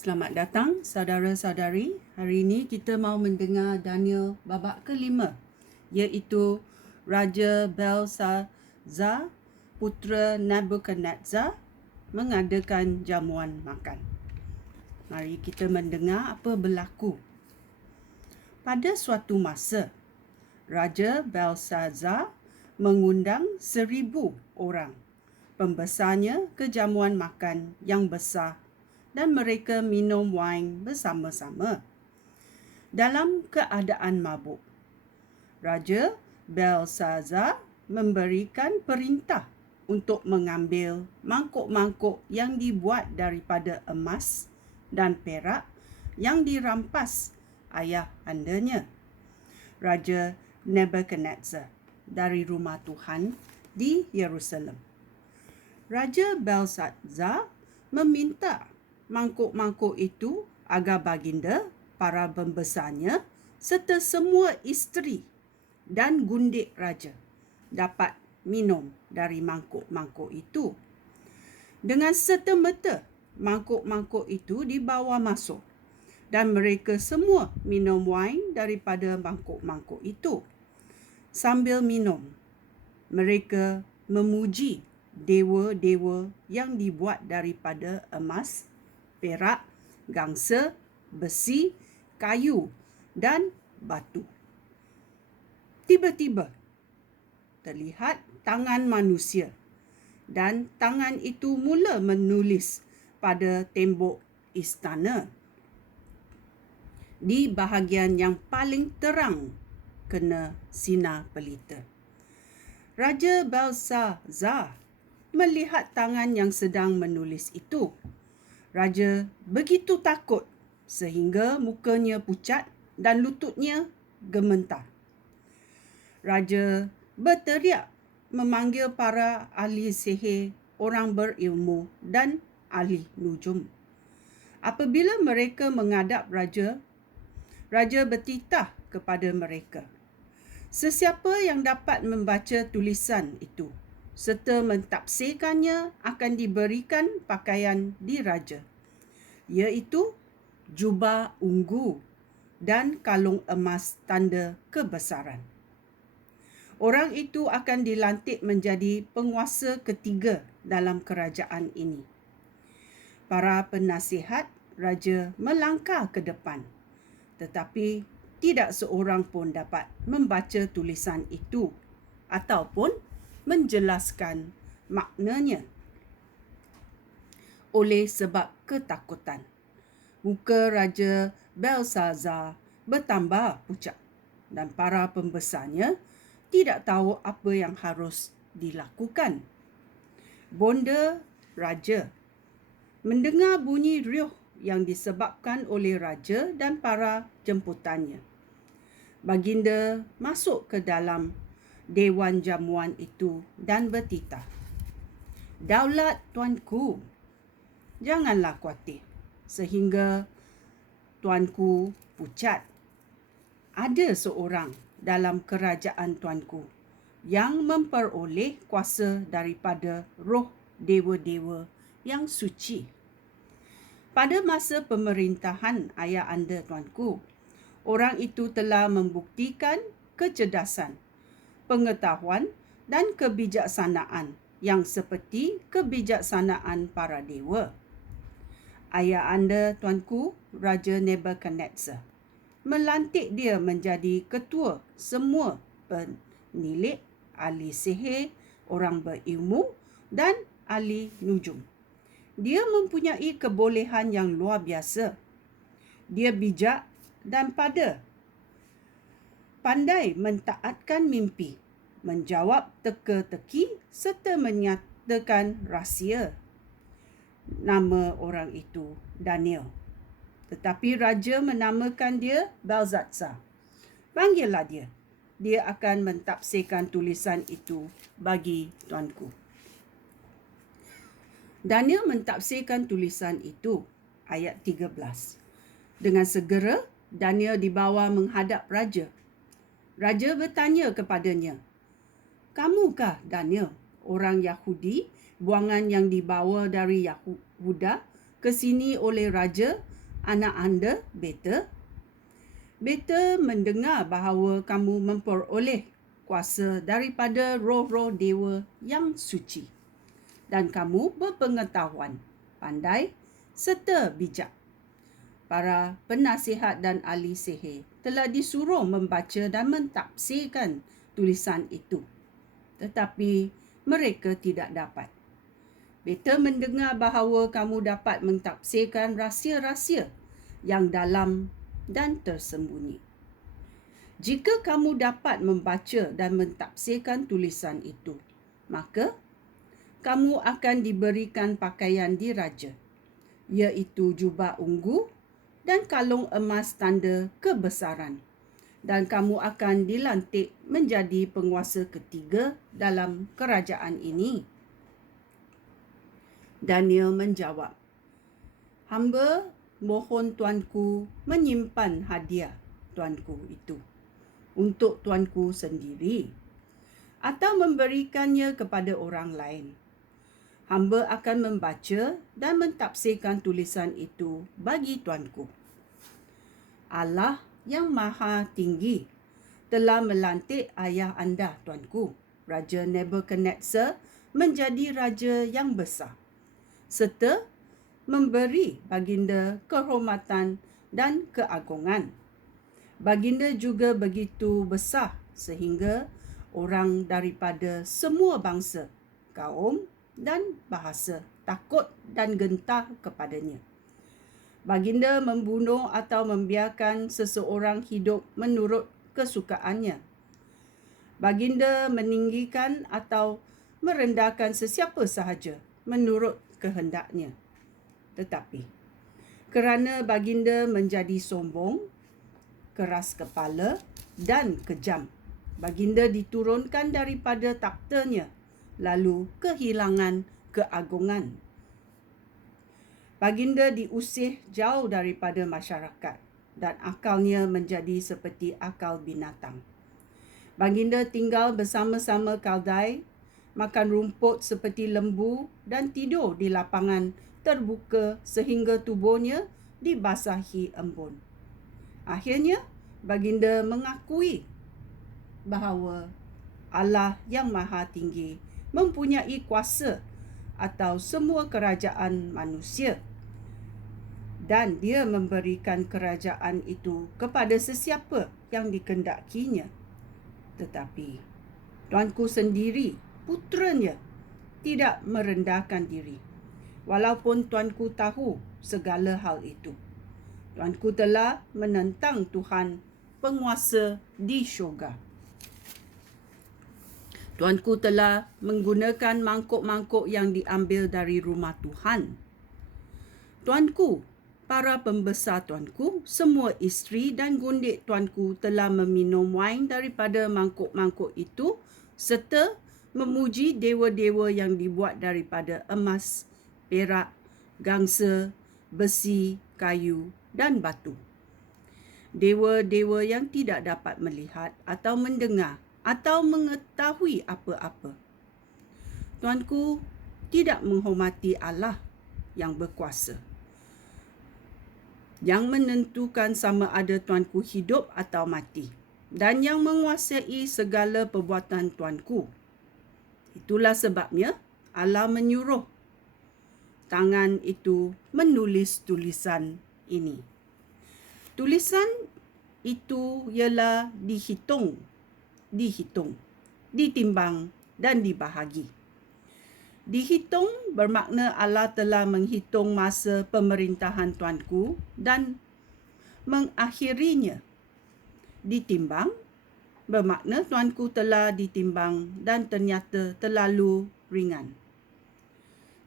Selamat datang saudara-saudari. Hari ini kita mau mendengar Daniel babak kelima, iaitu Raja Belsazar, putera Nebuchadnezzar, mengadakan jamuan makan. Mari kita mendengar apa berlaku. Pada suatu masa, Raja Belsazar mengundang 1,000 orang pembesarnya ke jamuan makan yang besar dan mereka minum wain bersama-sama. Dalam keadaan mabuk, Raja Belsazar memberikan perintah untuk mengambil mangkuk-mangkuk yang dibuat daripada emas dan perak yang dirampas ayah andanya, Raja Nebuchadnezzar, dari rumah Tuhan di Yerusalem. Raja Belsazar meminta mangkuk-mangkuk itu agar baginda, para pembesarnya, serta semua isteri dan gundik raja dapat minum dari mangkuk-mangkuk itu. Dengan serta-merta, mangkuk-mangkuk itu dibawa masuk dan mereka semua minum wain daripada mangkuk-mangkuk itu. Sambil minum, mereka memuji dewa-dewa yang dibuat daripada emas, perak, gangsa, besi, kayu, dan batu. Tiba-tiba terlihat tangan manusia dan tangan itu mula menulis pada tembok istana di bahagian yang paling terang kena sinar pelita. Raja Belsazar melihat tangan yang sedang menulis itu. Raja begitu takut sehingga mukanya pucat dan lututnya gemetar. Raja berteriak memanggil para ahli sihir, orang berilmu dan ahli nujum. Apabila mereka menghadap raja, raja bertitah kepada mereka. Sesiapa yang dapat membaca tulisan itu serta mentafsirkannya akan diberikan pakaian diraja, iaitu jubah ungu dan kalung emas tanda kebesaran. Orang itu akan dilantik menjadi penguasa ketiga dalam kerajaan ini. Para penasihat raja melangkah ke depan, tetapi tidak seorang pun dapat membaca tulisan itu ataupun menjelaskan maknanya. Oleh sebab ketakutan, muka Raja Belsazar bertambah pucat dan para pembesarnya tidak tahu apa yang harus dilakukan. Bonda Raja mendengar bunyi riuh yang disebabkan oleh raja dan para jemputannya. Baginda masuk ke dalam dewan jamuan itu dan bertitah, "Daulat tuanku, janganlah khawatir sehingga tuanku pucat. Ada seorang dalam kerajaan tuanku yang memperoleh kuasa daripada roh dewa-dewa yang suci. Pada masa pemerintahan ayah anda tuanku, orang itu telah membuktikan kecerdasan, pengetahuan dan kebijaksanaan yang seperti kebijaksanaan para dewa. Ayah anda tuanku, Raja Nebuchadnezzar, melantik dia menjadi ketua semua penilik, ahli sihir, orang berilmu dan ahli nujum. Dia mempunyai kebolehan yang luar biasa. Dia bijak dan pandai mentaatkan mimpi, menjawab teka-teki serta menyatakan rahsia. Nama orang itu Daniel. Tetapi raja menamakan dia Belsazar. Panggillah dia. Dia akan mentafsirkan tulisan itu bagi tuanku." Daniel mentafsirkan tulisan itu, ayat 13. Dengan segera, Daniel dibawa menghadap raja. Raja bertanya kepadanya, "Kamukah Daniel, orang Yahudi, buangan yang dibawa dari Yahuda ke sini oleh raja, anak anda, beta. Beta mendengar bahawa kamu memperoleh kuasa daripada roh-roh dewa yang suci. Dan kamu berpengetahuan, pandai serta bijak. Para penasihat dan ahli sihir telah disuruh membaca dan mentafsirkan tulisan itu. Tetapi mereka tidak dapat. Beta mendengar bahawa kamu dapat mentafsirkan rahsia-rahsia yang dalam dan tersembunyi. Jika kamu dapat membaca dan mentafsirkan tulisan itu, maka kamu akan diberikan pakaian diraja, iaitu jubah ungu dan kalung emas tanda kebesaran. Dan kamu akan dilantik menjadi penguasa ketiga dalam kerajaan ini. Daniel menjawab, hamba mohon tuanku menyimpan hadiah tuanku itu untuk tuanku sendiri atau memberikannya kepada orang lain. Hamba akan membaca dan mentafsirkan tulisan itu bagi tuanku. Allah yang Maha Tinggi telah melantik ayah anda, tuanku, Raja Nebuchadnezzar, menjadi raja yang besar, serta memberi baginda kehormatan dan keagungan. Baginda juga begitu besar sehingga orang daripada semua bangsa, kaum dan bahasa takut dan gentar kepadanya. Baginda membunuh atau membiarkan seseorang hidup menurut kesukaannya. Baginda meninggikan atau merendahkan sesiapa sahaja menurut kehendaknya. Tetapi kerana baginda menjadi sombong, keras kepala dan kejam, baginda diturunkan daripada taktanya, lalu kehilangan keagungan. Baginda diusir jauh daripada masyarakat dan akalnya menjadi seperti akal binatang. Baginda tinggal bersama-sama Kaldai, makan rumput seperti lembu dan tidur di lapangan terbuka sehingga tubuhnya dibasahi embun. Akhirnya, baginda mengakui bahawa Allah yang Maha Tinggi mempunyai kuasa atas semua kerajaan manusia, dan dia memberikan kerajaan itu kepada sesiapa yang dikehendakinya. Tetapi tuanku sendiri, puteranya, tidak merendahkan diri, walaupun tuanku tahu segala hal itu. Tuanku telah menentang Tuhan penguasa di syurga. Tuanku telah menggunakan mangkuk-mangkuk yang diambil dari rumah Tuhan. Tuanku, para pembesar tuanku, semua isteri dan gundik tuanku telah meminum wain daripada mangkuk-mangkuk itu serta memuji dewa-dewa yang dibuat daripada emas, perak, gangsa, besi, kayu dan batu. Dewa-dewa yang tidak dapat melihat atau mendengar atau mengetahui apa-apa. Tuanku tidak menghormati Allah yang berkuasa, yang menentukan sama ada tuanku hidup atau mati, dan yang menguasai segala perbuatan tuanku. Itulah sebabnya Allah menyuruh tangan itu menulis tulisan ini. Tulisan itu ialah dihitung, ditimbang dan dibahagi. Dihitung bermakna Allah telah menghitung masa pemerintahan tuanku dan mengakhirinya. Ditimbang bermakna tuanku telah ditimbang dan ternyata terlalu ringan.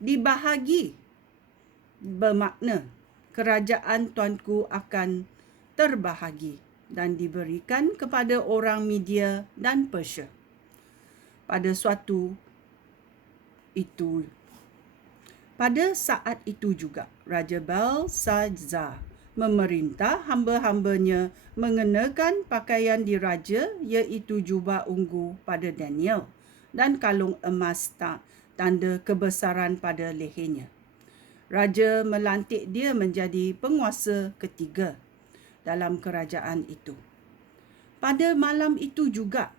Dibahagi bermakna kerajaan tuanku akan terbahagi dan diberikan kepada orang Media dan Persia. Pada saat itu juga, Raja Belshazzar memerintah hamba-hambanya mengenakan pakaian diraja, iaitu jubah ungu pada Daniel dan kalung emas tanda kebesaran pada lehernya. Raja melantik dia menjadi penguasa ketiga dalam kerajaan itu. Pada malam itu juga,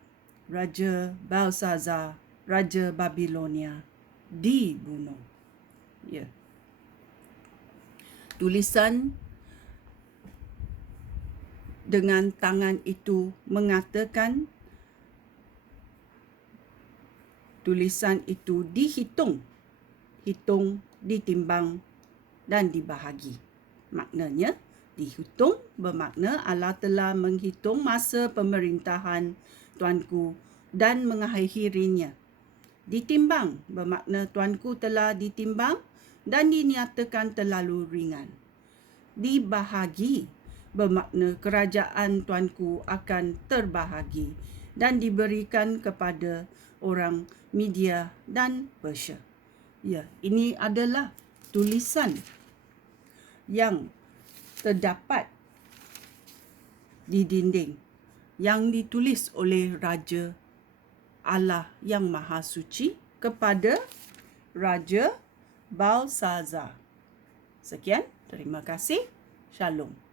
Raja Belsazar, Raja Babilonia, dibunuh. Ya. Tulisan dengan tangan itu mengatakan tulisan itu dihitung, ditimbang dan dibahagi. Maknanya, dihitung bermakna Allah telah menghitung masa pemerintahan tuanku dan mengakhirinya. Ditimbang bermakna tuanku telah ditimbang dan dinyatakan terlalu ringan. Dibahagi bermakna kerajaan tuanku akan terbahagi dan diberikan kepada orang Media dan Persia. Ya, ini adalah tulisan yang terdapat di dinding yang ditulis oleh Raja Allah yang Maha Suci kepada Raja Belsazar. Sekian, terima kasih. Shalom.